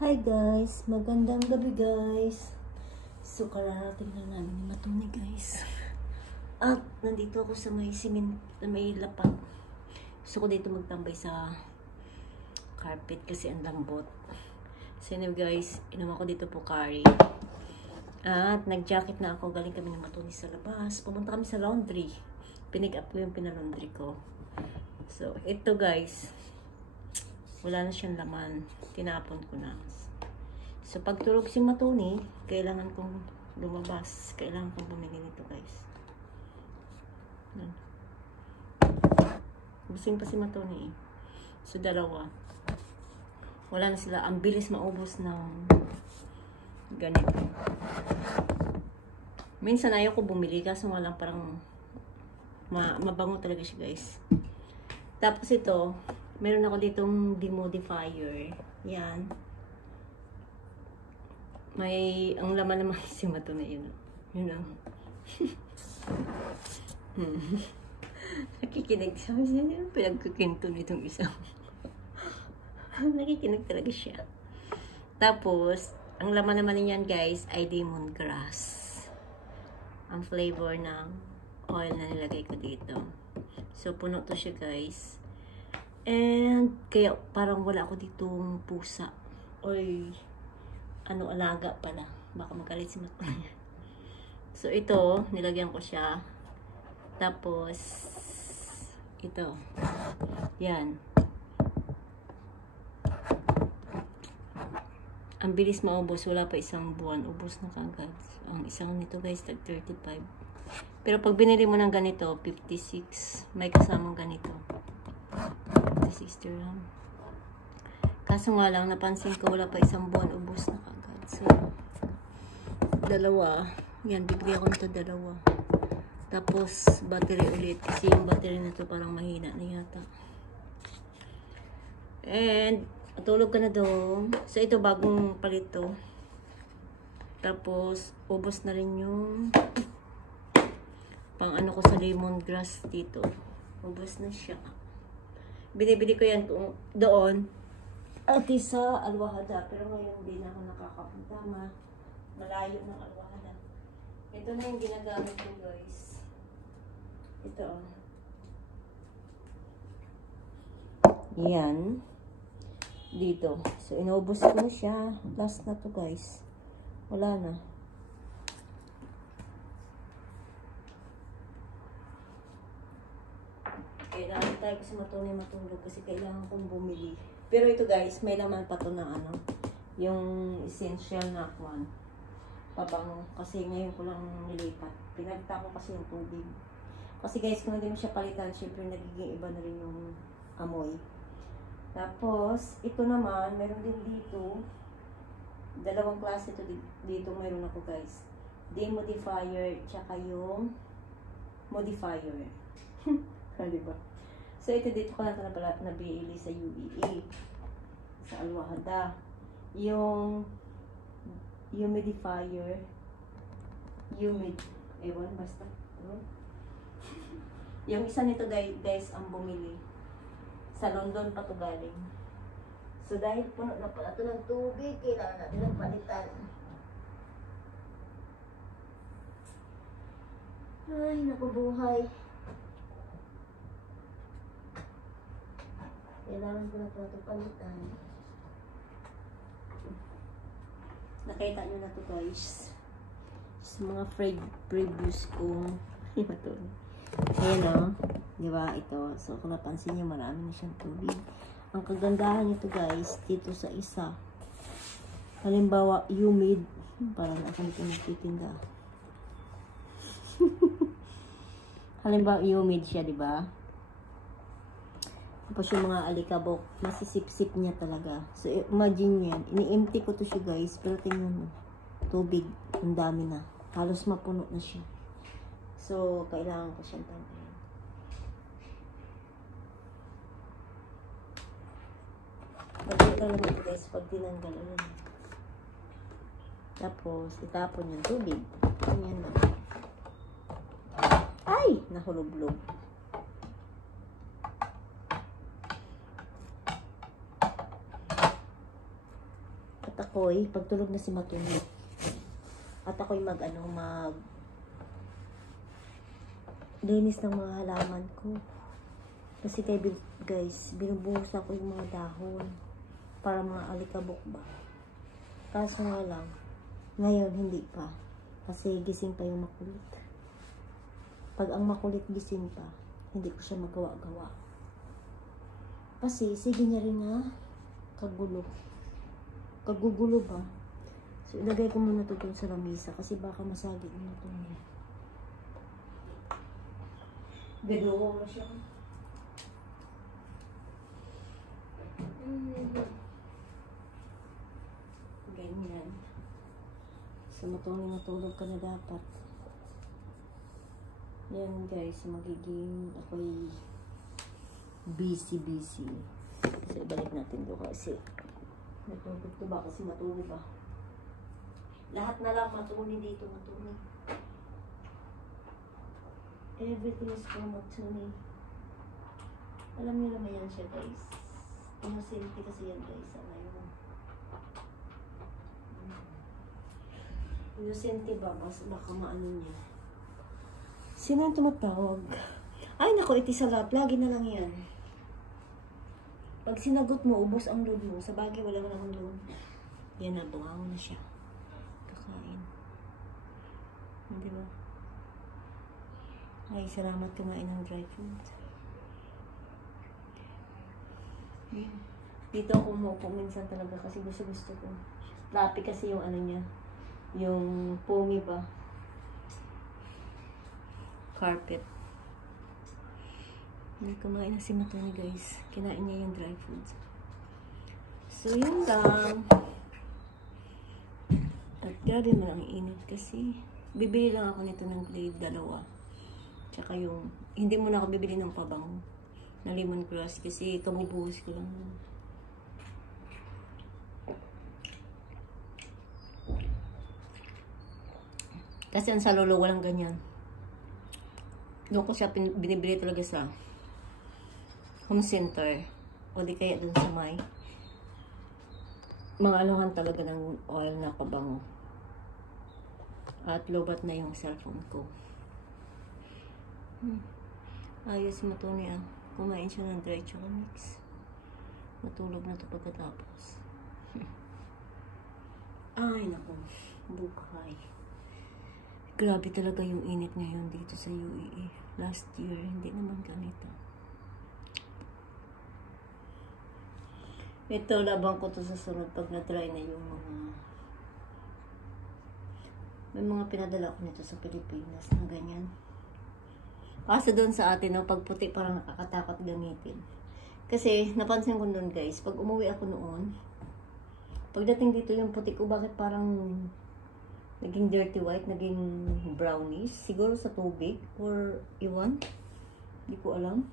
Hi guys, magandang gabi guys. So kararating na namin ni Matuni guys. At nandito ako sa may may lapag. Gusto ko dito magtambay sa carpet kasi ang lambot. So anyway guys, inom ako dito po curry. At nag-jacket na ako, galing kami ni Matuni sa labas. Pumunta kami sa laundry. Pinig up ko yung pinalaundry ko. So ito guys, wala na siyang laman. Tinapon ko na. So, pagtulog si Matuni, kailangan kong lumabas. Kailangan kong bumili nito, guys. Busing pa si Matuni, eh. So, dalawa. Wala na sila. Ang bilis maubos ng ganito. Minsan ayaw ko bumili, kaso nga lang parang mabango talaga siya, guys. Tapos ito, meron ako ditong demodifier. Yan. Ang laman naman si Matuni yun. Yun ang. Nakikinig siya. Pinagkukinto nitong isang. Nakikinig talaga siya. Tapos, ang laman naman niyan guys ay lemongrass. Ang flavor ng oil na nilagay ko dito. So, puno to siya guys. And, kaya parang wala ako ditong pusa. Oy, alaga pala. Baka magalit si Matuni. So, ito, nilagyan ko siya. Tapos, ito. Yan. Ang bilis maubos. Wala pa isang buwan. Ubos na kagad. Ang isang nito guys, tag 35. Pero pag binili mo ng ganito, 56. May kasamang ganito. 56 dirham. Kaso nga lang, napansin ko wala pa isang buwan. Ubos na kagad. So, dalawa. Yan, bibigyan ko nito dalawa. Tapos, battery ulit. Kasi yung battery nito parang mahina na yata. And, tulog ka na doon. So, ito bagong palito. Tapos, ubos na rin yung pang ano ko sa lemongrass dito. Ubos na siya. Binibili ko yan doon. At sa Al-Wahada. Pero ngayon hindi na ako nakakapunta. Malayo ng Al-Wahada. Ito na yung ginagamit ko guys. Ito. Yan. Dito. So, inubos ko na siya. Last na to guys. Wala na. Kailangan tayo kasi matulog kasi kailangan kong bumili. Pero ito guys, may laman pa to na yung essential na one. Pabango. Kasi ngayon ko lang nilipat. Pinagta ko kasi yung tubig. Kasi guys, kung hindi mo siya palitan, syempre nagiging iba na rin yung amoy. Tapos, ito naman, meron din dito. Dalawang klase ito dito meron ako guys. Demodifier, tsaka yung modifier. Diba? So, ito dito ko lang ito nabili sa UAE. Sa Al-Wahada. Yung humidifier. Ewan, basta. Yung isa nito guys, ang bumili. Sa London pa ito galing. So, dahil puno na pala ito ng tubig, kailangan natin ng palitan. Ay, nakubuhay. Kailangan ko na ito palitan. Nakita nyo na ito guys. Sa mga previews kong ayan o. Diba ito. So kung napansin nyo, marami na siyang tubig. Ang kagandahan nito guys, dito sa isa. Halimbawa, humid. Parang ako nito nagtitinda. Halimbawa, humid siya, diba? Tapos yung mga alikabok, masisip-sip niya talaga. So, imagine nyo yan. Ini-empty ko to siya guys. Pero tingnan mo. Tubig. Ang dami na. Halos mapuno na siya. So, kailangan ko siyang tantayin. Pagkita lang ito guys. Pag tinanggal. Tapos, itapon yung tubig. Ganyan lang. Ay! Nahulog-log. At ako'y, pagtulog na si Matulog, at ako'y mag linis ng mga halaman ko. Kasi guys, binubuhos ako yung mga dahon para mga alikabok ba. Kaso nga lang, ngayon hindi pa. Kasi gising pa yung makulit. Pag ang makulit gising pa, hindi ko siya magawa-gawa. Kasi sige niya rin nga kagulo. Kagugulo ba? So ilagay ko muna ito dun sa lamisa kasi baka masagit mo ito niya. Binuho mo siya. Ganyan. So matulog ka na dapat. Yan guys, magiging ako'y busy. So ibalik natin doon kasi natulog to ba? Kasi matulog ba? Lahat na lang matulog dito, matulog. Everything is for matulog. Alam niyo naman yan siya guys. Innocente kasi yan guys. Ngayon. Innocente ba? Mas baka maano niya. Sino ang tumatawag? Ay nako, itisalap. Lagi na lang yan. Pag sinagot mo, ubos ang load mo. Sa bagay, wala naman load. Yan na, bungaw na siya. Kakain. Hindi ba? Ay, salamat kumain ng dry food. Dito ako umupo minsan talaga kasi gusto ko. Lapi kasi yung ano niya. Yung pumi ba? Carpet. Hindi kumain na si Matoni guys. Kinain niya yung dry foods. So yun lang. At grabe mo lang init kasi bibili lang ako nito ng Glade, dalawa. Tsaka yung, hindi mo na ako bibili ng pabango na lemongrass kasi kabubuhos ko lang. Kasi ang sa lolo walang ganyan. Doon ko siya binibili talaga sa home center. O di kaya doon sa may mga anuhan talaga ng oil na pabango. At lobat na yung cellphone ko. Ayos si Matoni ah. Kumain siya ng dry choco mix. Matulog na ito pagkatapos. Ay naku. Buhay. Grabe talaga yung init ngayon dito sa UAE. Last year, hindi naman ganito. Ito, labang ko to sa sunod pag na-try na yung mga... May mga pinadala ko nito sa Pilipinas na ganyan. Kasi doon sa atin, no, pag puti parang nakakatakot gamitin. Kasi, napansin ko doon guys, pag umuwi ako noon, pagdating dito yung puti ko, bakit parang naging dirty white, naging brownish? Siguro sa tubig or iwan. Hindi ko alam.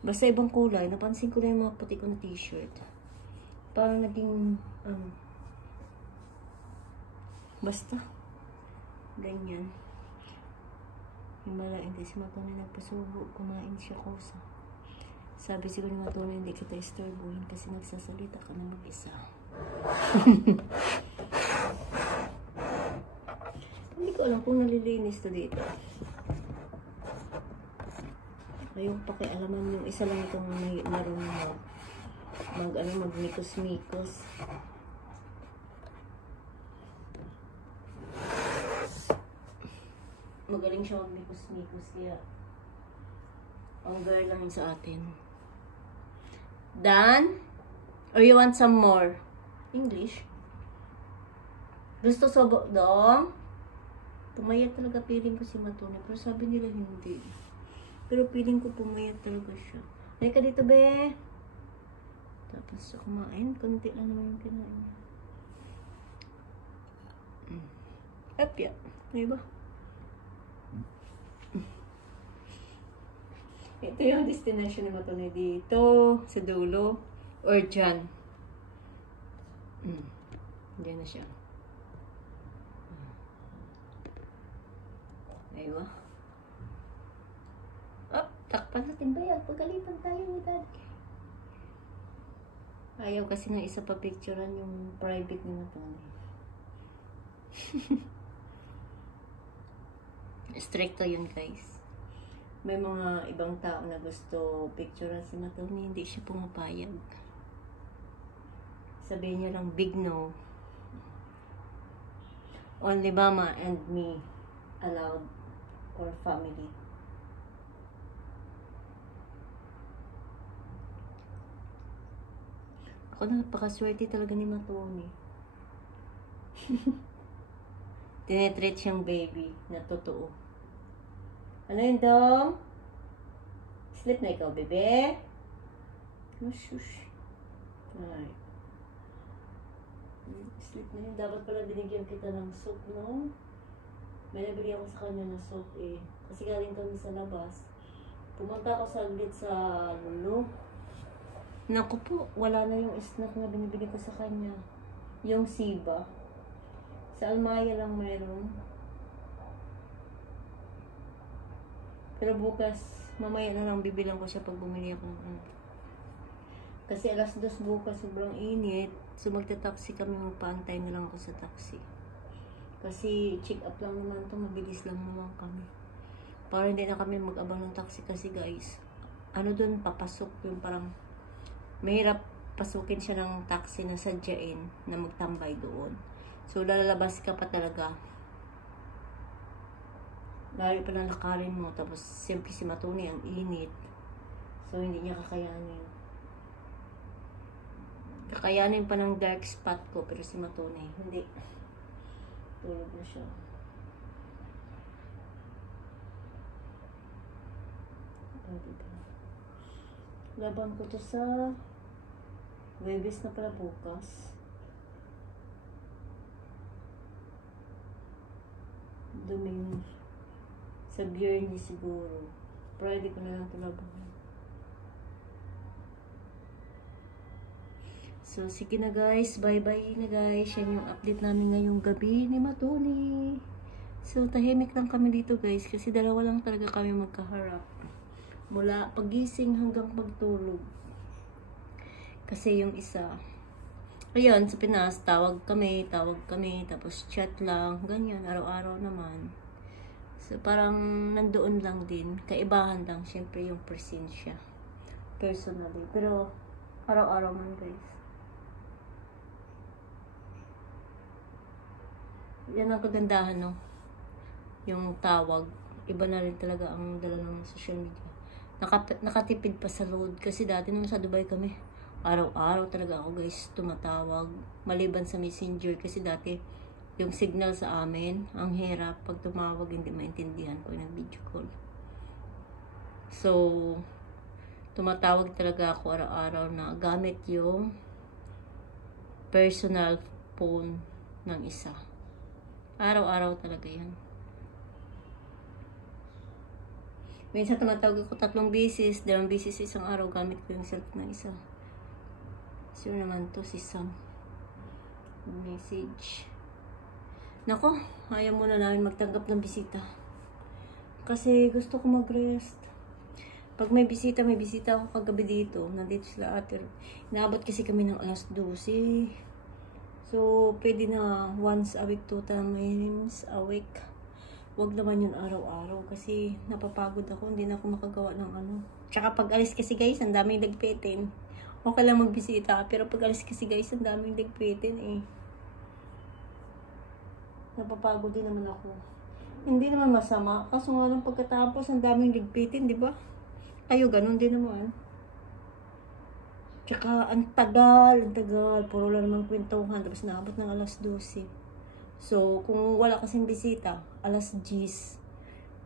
Basta ibang kulay. Napansin ko na yung mga puti ko na t-shirt. Parang naging, basta. Ganyan. Himala, hindi si Matoni nagpasubo. Kumain siya kosa. Sabi siguro ni Matoni, hindi kita istorbuhin kasi nagsasalita ka na mag-isa. Hindi ko alam kung nalilinis to dito. Ayun, pakialaman yung isa lang itong marunong magmikos-mikos. Magaling siya magmikos-mikos kaya ang girl lang sa atin. Done? Or you want some more? English? Gusto sobo dong? Pumayat talaga feeling ko si Matoni. Pero sabi nila hindi. Pero feeling ko pumayat talaga siya. Halika dito, be. Tapos kumain. Kunti lang naman yung kinain niya. Apya. Diba? Ito yung destination ni Matoni dito. Sa dulo. Or dyan. Diyan na siya. Diba? Oh, takpan natin ba yan? Pagkalipan tayo ni Daddy. Ayaw kasi nga isa pa picturean yung private ni Matoni. Stricto yun guys. May mga ibang tao na gusto picturean si Matoni, hindi siya pumapayag. Sabihin niya lang big no. Only mama and me allowed, or family. Ako napakaswerte talaga ni Matoni. Tinetreat siyang baby na totoo. Ano yun, Dom? Sleep na ikaw, bebe? Oh, shush. Ay. Sleep na yun. Dapat pala binigyan kita ng soap, no? May nabili ako sa kanya ng soap eh. Kasi galing kami sa labas. Pumunta ako saglit sa Lulu. Naku po, wala na yung snack na binibili ko sa kanya. Yung Siba. Sa Almaya lang mayroon. Pero bukas, mamaya na lang bibilang ko siya pag bumili ako. Kasi 2:00 bukas, sobrang init. So magta-taxi kami, magpaantay na lang ako sa taxi. Kasi check up lang naman to, mabilis lang naman kami. Para hindi na kami mag-abang ng taxi kasi guys, ano dun papasok yung parang mahirap pasukin siya ng taxi na sadyain na magtambay doon. So, lalabas ka pa talaga. Lalo pa na lakarin mo. Tapos, siyempre si Matoni ang init. So, hindi niya kakayanin. Kakayanin pa ng dark spot ko. Pero si Matoni, hindi. Tulog na siya. Laban ko to sa Webes na pala bukas. Duming sa Biyernes siguro. Friday ko na lang ito laban. So, sige na guys. Bye-bye na guys. Yan yung update namin ngayong gabi ni Matoni. So, tahimik lang kami dito guys. Kasi dalawa lang talaga kami magkaharap. Mula pagising hanggang pagtulog. Kasi yung isa, ayun, sa Pinas, tawag kami, tapos chat lang, ganyan, araw-araw naman. So, parang nandoon lang din, kaibahan lang, syempre yung presensya, personally. Pero, araw-araw man guys. Yan ang kagandahan, no? Yung tawag, iba na rin talaga ang dala ng social media. Nakatipid pa sa load, kasi dati nung sa Dubai kami, araw-araw talaga ako guys tumatawag, maliban sa Messenger kasi dati yung signal sa amin ang hirap pag tumawag, hindi maintindihan ko yung video call. So tumatawag talaga ako araw-araw na gamit yung personal phone ng isa. Araw-araw talaga yan. Minsan tumatawag ako 3 beses, 2 beses isang araw, gamit ko yung cellphone ng isa. Sino naman to? Si Sam. Message. Nako, ayaw muna namin magtanggap ng bisita. Kasi gusto ko mag-rest. Pag may bisita ako kagabi dito. Nandito sila ate. Inaabot kasi kami ng 12:00. So, pwede na once a week, 2 times a week. Wag naman yun araw-araw. Kasi napapagod ako. Hindi na ako makagawa ng ano. Tsaka pag alis kasi guys, ang daming nagpetin. Okay lang magbisita, pero pag alis kasi guys, ang daming ligpitin eh. Napapagod din naman ako. Hindi naman masama, kaso nga lang pagkatapos, ang daming ligpitin, di ba? Ayo, ganun din naman. Tsaka, ang tagal. Puro lang naman kwentuhan, tapos naabot ng 12:00. So, kung wala kasing bisita, 10:00.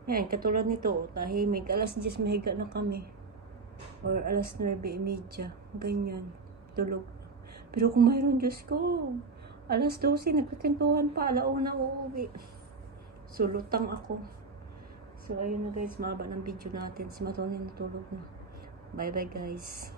Yan, katulad nito, tahimik, 10:00 mahiga na kami. Or 9:30, ganyan, tulog. Pero kung mayroon, Diyos ko, 12:00, nagkakintuhan pa, 1:00 uuwi. Sulutang ako. So, ayun na guys, mahaba ng video natin. Si Matoni natulog na. Bye-bye guys.